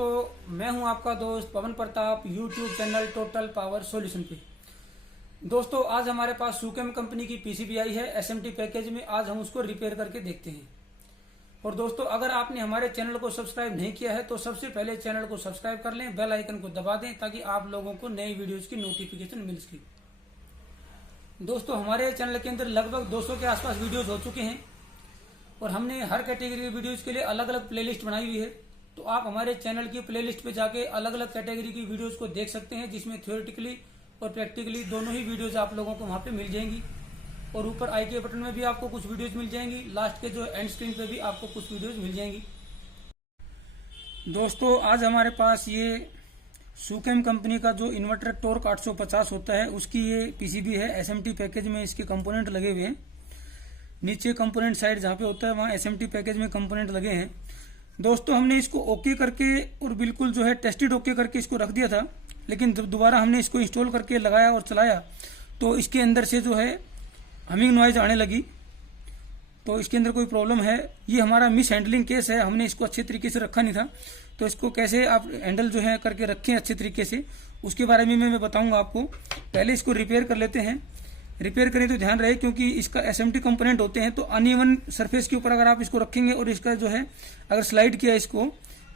दोस्तों, मैं हूं आपका दोस्त Pawan Pratap, YouTube channel total power solution पे। दोस्तों, आज हमारे पास सुकेम कंपनी की पीसीबी आई है एसएमटी पैकेज में। आज हम उसको रिपेयर करके देखते हैं। और दोस्तों, अगर आपने हमारे चैनल को सब्सक्राइब नहीं किया है तो सबसे पहले चैनल को सब्सक्राइब कर लें, बेल आइकन को दबा दें ताकि आप लोगों को नई वीडियोज की नोटिफिकेशन मिल सके। दोस्तों, हमारे चैनल के अंदर लगभग 200 के आसपास वीडियोज हो चुके हैं और हमने हर कैटेगरी के वीडियोज के लिए अलग अलग प्लेलिस्ट बनाई हुई है। तो आप हमारे चैनल की प्लेलिस्ट पे जाके अलग अलग कैटेगरी की वीडियोज को देख सकते हैं, जिसमें थ्योरेटिकली और प्रैक्टिकली दोनों ही वीडियोज आप लोगों को वहां पे मिल जाएंगी। और ऊपर आई के बटन में भी आपको कुछ वीडियोज मिल जाएंगी, लास्ट के जो एंड स्क्रीन पे भी आपको कुछ वीडियोज मिल जाएंगी। दोस्तों, आज हमारे पास ये सुकेम कंपनी का जो इन्वर्टर टॉर्क 850 होता है उसकी ये पीसीबी है। एसएमटी पैकेज में इसके कंपोनेंट लगे हुए हैं। नीचे कंपोनेंट साइड जहाँ पे होता है वहाँ एसएमटी पैकेज में कंपोनेंट लगे हैं। दोस्तों, हमने इसको ओके करके और बिल्कुल जो है टेस्टेड ओके करके इसको रख दिया था, लेकिन दोबारा हमने इसको इंस्टॉल करके लगाया और चलाया तो इसके अंदर से जो है हमिंग नॉइज आने लगी। तो इसके अंदर कोई प्रॉब्लम है। ये हमारा मिस हैंडलिंग केस है, हमने इसको अच्छे तरीके से रखा नहीं था। तो इसको कैसे आप हैंडल जो है करके रखें अच्छे तरीके से, उसके बारे में मैं बताऊंगा आपको। पहले इसको रिपेयर कर लेते हैं। रिपेयर करें तो ध्यान रहे, क्योंकि इसका एसएमटी कंपोनेंट होते हैं तो अनइवन सरफेस के ऊपर अगर आप इसको रखेंगे और इसका जो है अगर स्लाइड किया इसको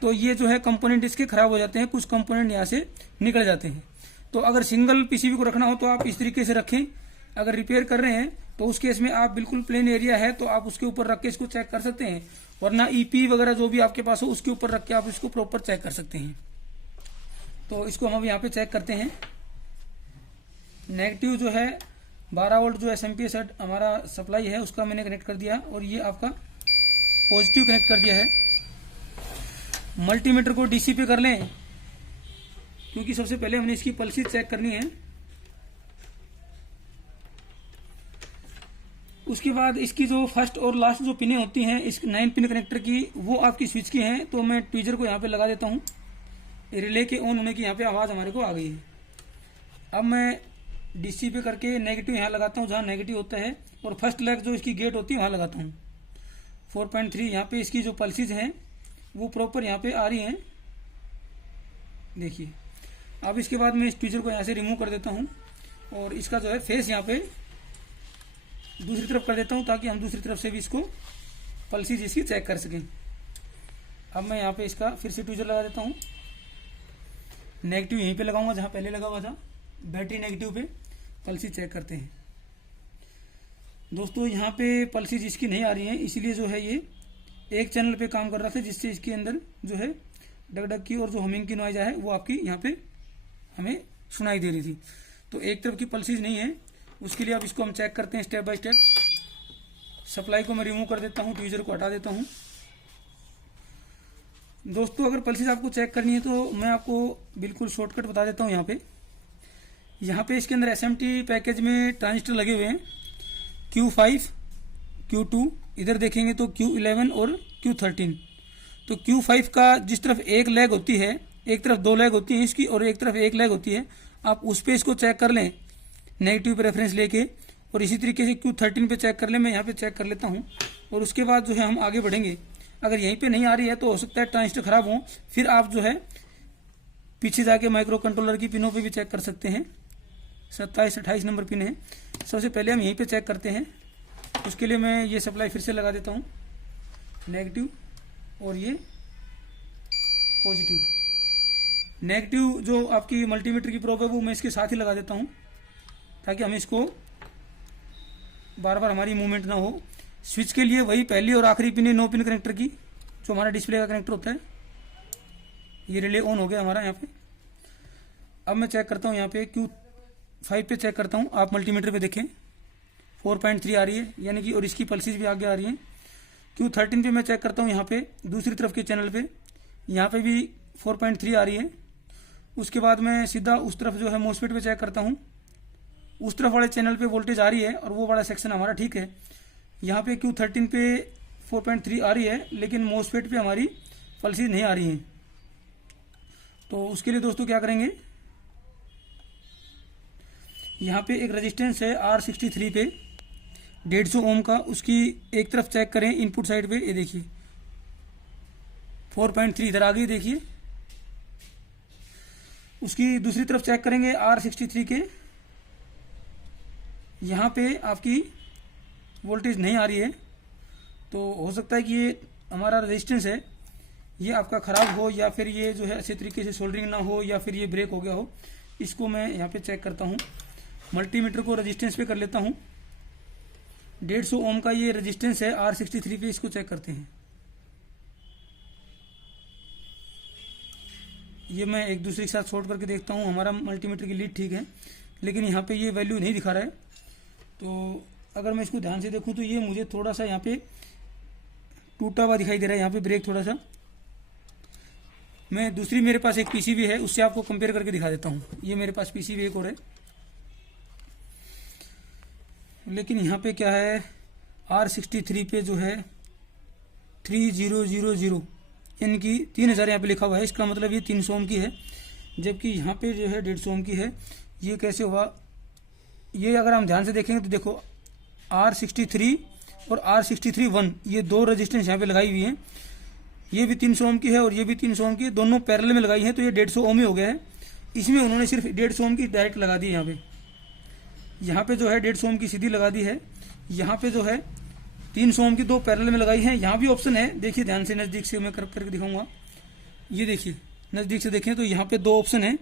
तो ये जो है कंपोनेंट इसके खराब हो जाते हैं, कुछ कंपोनेंट यहाँ से निकल जाते हैं। तो अगर सिंगल पीसीबी को रखना हो तो आप इस तरीके से रखें। अगर रिपेयर कर रहे हैं तो उस केस में आप बिल्कुल प्लेन एरिया है तो आप उसके ऊपर रख के इसको चेक कर सकते हैं, वरना ईपी वगैरह जो भी आपके पास हो उसके ऊपर रख के आप इसको प्रॉपर चेक कर सकते हैं। तो इसको हम यहाँ पे चेक करते हैं। नेगेटिव जो है 12 वोल्ट जो एसएमपी सेट हमारा सप्लाई है उसका मैंने कनेक्ट कर दिया और ये आपका पॉजिटिव कनेक्ट कर दिया है। मल्टीमीटर को डीसी पे कर लें, क्योंकि सबसे पहले हमने इसकी पल्सेस चेक करनी है। उसके बाद इसकी जो फर्स्ट और लास्ट जो पिनें होती हैं इस 9 पिन कनेक्टर की, वो आपकी स्विच की हैं। तो मैं ट्वीजर को यहाँ पे लगा देता हूँ। रिले के ऑन होने की यहाँ पे आवाज हमारे को आ गई है। अब मैं डीसी पे करके नेगेटिव यहाँ लगाता हूँ जहाँ नेगेटिव होता है, और फर्स्ट लेग जो इसकी गेट होती है वहाँ लगाता हूँ। 4.3 यहाँ पे इसकी जो पल्सेस हैं वो प्रॉपर यहाँ पे आ रही हैं, देखिए। अब इसके बाद मैं इस ट्वीजर को यहाँ से रिमूव कर देता हूँ और इसका जो है फेस यहाँ पे दूसरी तरफ कर देता हूँ, ताकि हम दूसरी तरफ से भी इसको पल्सेस इसकी चेक कर सकें। अब मैं यहाँ पे इसका फिर से ट्वीजर लगा देता हूँ। नेगेटिव यहीं पे लगाऊंगा जहाँ पहले लगा हुआ था, बैटरी नेगेटिव पे पल्सेस चेक करते हैं। दोस्तों, यहाँ पे पल्सेस इसकी नहीं आ रही हैं, इसलिए जो है ये एक चैनल पे काम कर रहा था, जिससे इसके अंदर जो है डगडग की और जो हमिंग की नॉइज है वो आपकी यहाँ पे हमें सुनाई दे रही थी। तो एक तरफ की पल्सेस नहीं है, उसके लिए अब इसको हम चेक करते हैं स्टेप बाय स्टेप। सप्लाई को मैं रिमूव कर देता हूँ, ट्वीजर को हटा देता हूँ। दोस्तों, अगर पल्सेस आपको चेक करनी है तो मैं आपको बिल्कुल शॉर्टकट बता देता हूँ। यहाँ पे इसके अंदर एसएमटी पैकेज में ट्रांजिस्टर लगे हुए हैं Q5, Q2, इधर देखेंगे तो Q11 और Q13। तो Q5 का जिस तरफ एक लेग होती है, एक तरफ 2 लेग होती है इसकी और एक तरफ 1 लेग होती है, आप उस पे इसको चेक कर लें नेगेटिव पे रेफरेंस लेके। और इसी तरीके से Q13 पे चेक कर लें। मैं यहाँ पे चेक कर लेता हूँ और उसके बाद जो है हम आगे बढ़ेंगे। अगर यहीं पे नहीं आ रही है तो हो सकता है ट्रांजिस्टर खराब हो, फिर आप जो है पीछे जाके माइक्रो कंट्रोलर की पिनों पे भी चेक कर सकते हैं। 27-28 नंबर पिन है। सबसे पहले हम यहीं पे चेक करते हैं। उसके लिए मैं ये सप्लाई फिर से लगा देता हूँ, नेगेटिव और ये पॉजिटिव। नेगेटिव जो आपकी मल्टीमीटर की प्रोब है वो मैं इसके साथ ही लगा देता हूँ, ताकि हमें इसको बार बार हमारी मूवमेंट ना हो। स्विच के लिए वही पहली और आखिरी पिन है 9 पिन कनेक्टर की, जो हमारा डिस्प्ले का कनेक्टर होता है। ये रिले ऑन हो गया हमारा यहाँ पे। अब मैं चेक करता हूँ यहाँ पे Q5 पे चेक करता हूँ। आप मल्टीमीटर पे देखें 4.3 आ रही है, यानी कि, और इसकी पल्सेस भी आगे आ रही हैं। Q13 पे मैं चेक करता हूँ यहाँ पे दूसरी तरफ के चैनल पे, यहाँ पे भी 4.3 आ रही है। उसके बाद मैं सीधा उस तरफ जो है मोसफेट पे चेक करता हूँ। उस तरफ वाले चैनल पे वोल्टेज आ रही है और वो वाला सेक्शन हमारा ठीक है। यहाँ पे Q13 पे 4.3 आ रही है, लेकिन मोसफेट पे हमारी पल्सेस नहीं आ रही हैं। तो उसके लिए दोस्तों क्या करेंगे, यहाँ पे एक रेजिस्टेंस है R63 पे 150 ओम का, उसकी एक तरफ चेक करें इनपुट साइड पे। ये देखिए 4.3 इधर आ गई, देखिए उसकी दूसरी तरफ चेक करेंगे R63 के, यहाँ पे आपकी वोल्टेज नहीं आ रही है, तो हो सकता है कि ये हमारा रेजिस्टेंस है ये आपका ख़राब हो, या फिर ये जो है अच्छे तरीके से सोल्डरिंग ना हो, या फिर ये ब्रेक हो गया हो। इसको मैं यहाँ पे चेक करता हूँ। मल्टीमीटर को रेजिस्टेंस पे कर लेता हूँ। 150 ओम का ये रेजिस्टेंस है R63 पे, इसको चेक करते हैं। ये मैं एक दूसरे के साथ शॉर्ट करके देखता हूँ। हमारा मल्टीमीटर की लीड ठीक है, लेकिन यहाँ पे ये वैल्यू नहीं दिखा रहा है। तो अगर मैं इसको ध्यान से देखूँ तो ये मुझे थोड़ा सा यहाँ पे टूटा हुआ दिखाई दे रहा है, यहाँ पे ब्रेक थोड़ा सा। मैं दूसरी मेरे पास एक पीसीबी है, उससे आपको कंपेयर करके दिखा देता हूँ। ये मेरे पास पीसीबी एक और है, लेकिन यहाँ पे क्या है, R63 पे जो है 3000 यानी कि 3000 यहाँ पे लिखा हुआ है। इसका मतलब ये 300 ओम की है, जबकि यहाँ पे जो है 150 ओम की है। ये कैसे हुआ? ये अगर हम ध्यान से देखेंगे तो देखो R63 और R63-1 ये दो रेजिस्टेंस यहाँ पे लगाई हुई हैं। ये भी 300 ओम की है और ये भी 300 ओम की है, दोनों पैरेलल में लगाई हैं, तो ये 150 ओम ही हो गया है। इसमें उन्होंने सिर्फ 150 ओम की डायरेक्ट लगा दी है। यहाँ पे जो है 150 ओम की सीधी लगा दी है। यहाँ पे जो है 300 ओम की दो पैरेलल में लगाई है। यहाँ भी ऑप्शन है, देखिए ध्यान से, नज़दीक से मैं करके दिखाऊंगा। ये देखिए, नज़दीक से देखें तो यहाँ पे दो ऑप्शन है,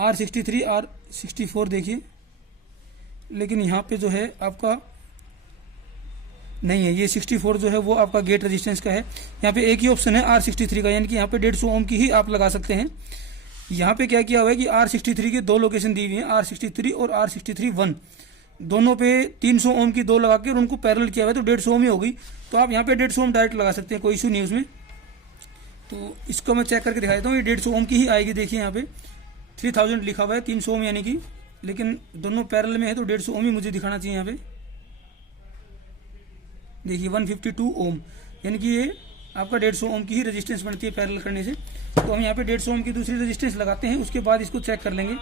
R63 R64 देखिए, लेकिन यहाँ पे जो है आपका नहीं है। ये 64 जो है वो आपका गेट रेजिस्टेंस का है। यहाँ पे एक ही ऑप्शन है R63 का, यानी कि यहाँ पे 150 ओम की ही आप लगा सकते हैं। यहाँ पे क्या किया हुआ है कि R63 के दो लोकेशन दी हुई है, R63 और R63-1, दोनों पे 300 ओम की दो लगा के और उनको पैरेलल किया हुआ है, तो 150 ओम ही होगी। तो आप यहाँ पे 150 ओम डायरेक्ट लगा सकते हैं, कोई इशू नहीं है उसमें। तो इसको मैं चेक करके दिखा देता हूँ। ये 150 ओम की ही आएगी। देखिए यहाँ पे 3000 लिखा हुआ है, 300 ओम यानी कि, लेकिन दोनों पैरेलल में है तो 150 ओम ही मुझे दिखाना चाहिए। यहाँ पे देखिए 152 ओम, यानी कि ये आपका 150 ओम की ही रेजिस्टेंस बनती है पैरेलल करने से। तो हम यहाँ पे 150 ओम की दूसरी रेजिस्टेंस लगाते हैं, उसके बाद इसको चेक कर लेंगे।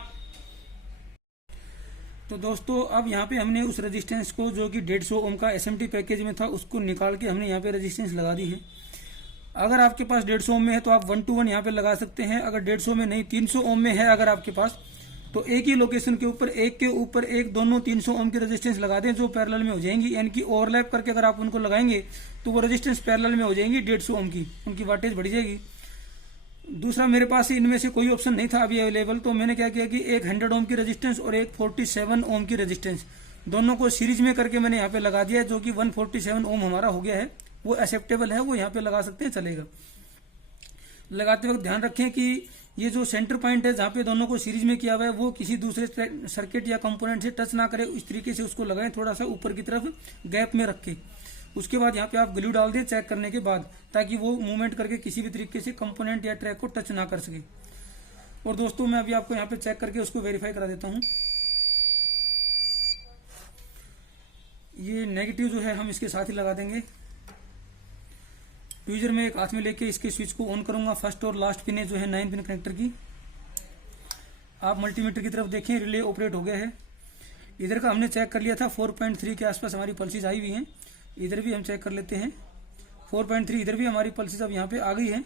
तो दोस्तों अब यहाँ पे हमने उस रेजिस्टेंस को जो कि 150 ओम का SMT पैकेज में था उसको निकाल के हमने यहाँ पे रेजिस्टेंस लगा दी है। अगर आपके पास 150 ओम में है तो आप 1 to 1 यहाँ पे लगा सकते हैं। अगर 150 में नहीं, 300 ओम में है अगर आपके पास, तो एक ही लोकेशन के ऊपर एक दोनों 300 ओम की रेजिस्टेंस लगा दें जो पैरेलल में हो जाएंगी, यानी कि ओवरलैप करके अगर आप उनको लगाएंगे तो वो रेजिस्टेंस पैरेलल में हो जाएंगी 150 ओम की, उनकी वाटेज बढ़ जाएगी। दूसरा, मेरे पास इनमें से कोई ऑप्शन नहीं था अभी अवेलेबल, तो मैंने क्या किया कि एक 100 ओम की रेजिस्टेंस और एक 47 ओम की रेजिस्टेंस, दोनों को सीरीज में करके मैंने यहाँ पे लगा दिया, जो कि 147 ओम हमारा हो गया है। वो एक्सेप्टेबल है, वो यहाँ पे लगा सकते हैं, चलेगा। लगाते वक्त ध्यान रखें कि ये जो सेंटर पॉइंट है जहाँ पे दोनों को सीरीज में किया हुआ है वो किसी दूसरे सर्किट या कंपोनेंट से टच ना करे, इस तरीके से उसको लगाएं, थोड़ा सा ऊपर की तरफ गैप में रख के। उसके बाद यहाँ पे आप ग्लू डाल दें चेक करने के बाद, ताकि वो मूवमेंट करके किसी भी तरीके से कंपोनेंट या ट्रैक को टच ना कर सके। और दोस्तों मैं अभी आपको यहाँ पे चेक करके उसको वेरीफाई करा देता हूँ। ये नेगेटिव जो है हम इसके साथ ही लगा देंगे। ट्वीजर में एक हाथ में लेके इसके स्विच को ऑन करूंगा। फर्स्ट और लास्ट पिन है जो है 9 पिन कनेक्टर की। आप मल्टीमीटर की तरफ देखें, रिले ऑपरेट हो गया है। इधर का हमने चेक कर लिया था, 4.3 के आसपास हमारी पल्सेस आई हुई हैं। इधर भी हम चेक कर लेते हैं 4.3, इधर भी हमारी पल्सेस अब यहाँ पे आ गई है।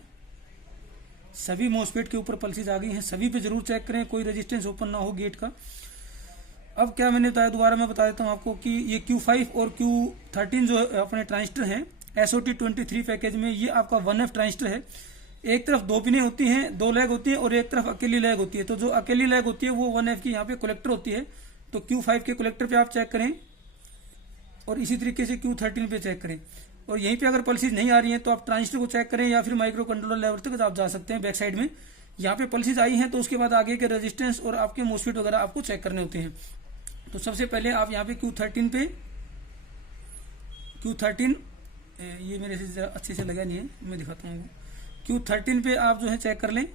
सभी मोस्फेट के ऊपर पल्सेस आ गई हैं। सभी पे जरूर चेक करें, कोई रेजिस्टेंस ओपन ना हो गेट का। अब क्या मैंने बताया, दोबारा मैं बता देता हूँ आपको कि ये Q5 और Q13 जो अपने ट्रांजिस्टर हैं SOT23 पैकेज में, ये आपका 1F ट्रांजिस्टर है। एक तरफ दो पिनें होती हैं, दो लैग होती है, और एक तरफ अकेली लैग होती है। तो जो अकेली लैग होती है वो 1F की यहाँ पे कलेक्टर होती है। तो Q5 के कलेक्टर पे आप चेक करें और इसी तरीके से Q13 पे चेक करें। और यहीं पे अगर पल्सेस नहीं आ रही हैं तो आप ट्रांजिस्टर को चेक करें, या फिर माइक्रो कंट्रोलर लेवल तक आप जा सकते हैं बैक साइड में। यहाँ पे पल्सेस आई हैं तो उसके बाद आगे के रेजिस्टेंस और आपके मोस्फेट वगैरह आपको चेक करने होते हैं। तो सबसे पहले आप यहाँ पे Q13 ये मेरे से अच्छे से लगा नहीं है, मैं दिखाता हूँ। Q13 पे आप जो है चेक कर लें,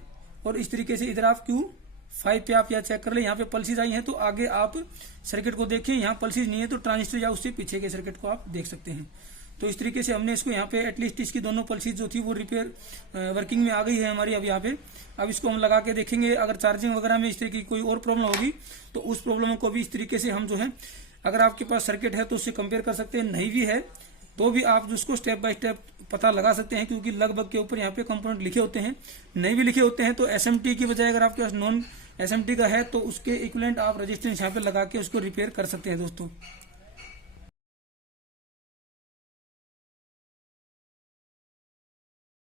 और इस तरीके से इधर आप Q5 पे आप यहाँ चेक कर लें। यहाँ पे पल्सेस आई हैं तो आगे आप सर्किट को देखें, यहाँ पल्सेस नहीं है तो ट्रांजिस्टर या उससे पीछे के सर्किट को आप देख सकते हैं। तो इस तरीके से हमने इसको यहाँ पे एटलीस्ट इसकी दोनों पल्सेस जो थी वो रिपेयर वर्किंग में आ गई है हमारी अब यहाँ पे। अब इसको हम लगा के देखेंगे, अगर चार्जिंग वगैरह में इस तरीके की कोई और प्रॉब्लम होगी तो उस प्रॉब्लम को भी इस तरीके से हम जो है, अगर आपके पास सर्किट है तो उससे कंपेयर कर सकते हैं, नहीं भी है तो भी आप उसको स्टेप बाय स्टेप पता लगा सकते हैं, क्योंकि लगभग के ऊपर यहाँ पे कंपोनेंट लिखे होते हैं। नहीं भी लिखे होते हैं तो SMT की बजाय अगर आपके पास नॉन SMT का है तो उसके इक्विवेलेंट आप रेजिस्टेंस यहाँ पे लगा के उसको रिपेयर कर सकते हैं दोस्तों।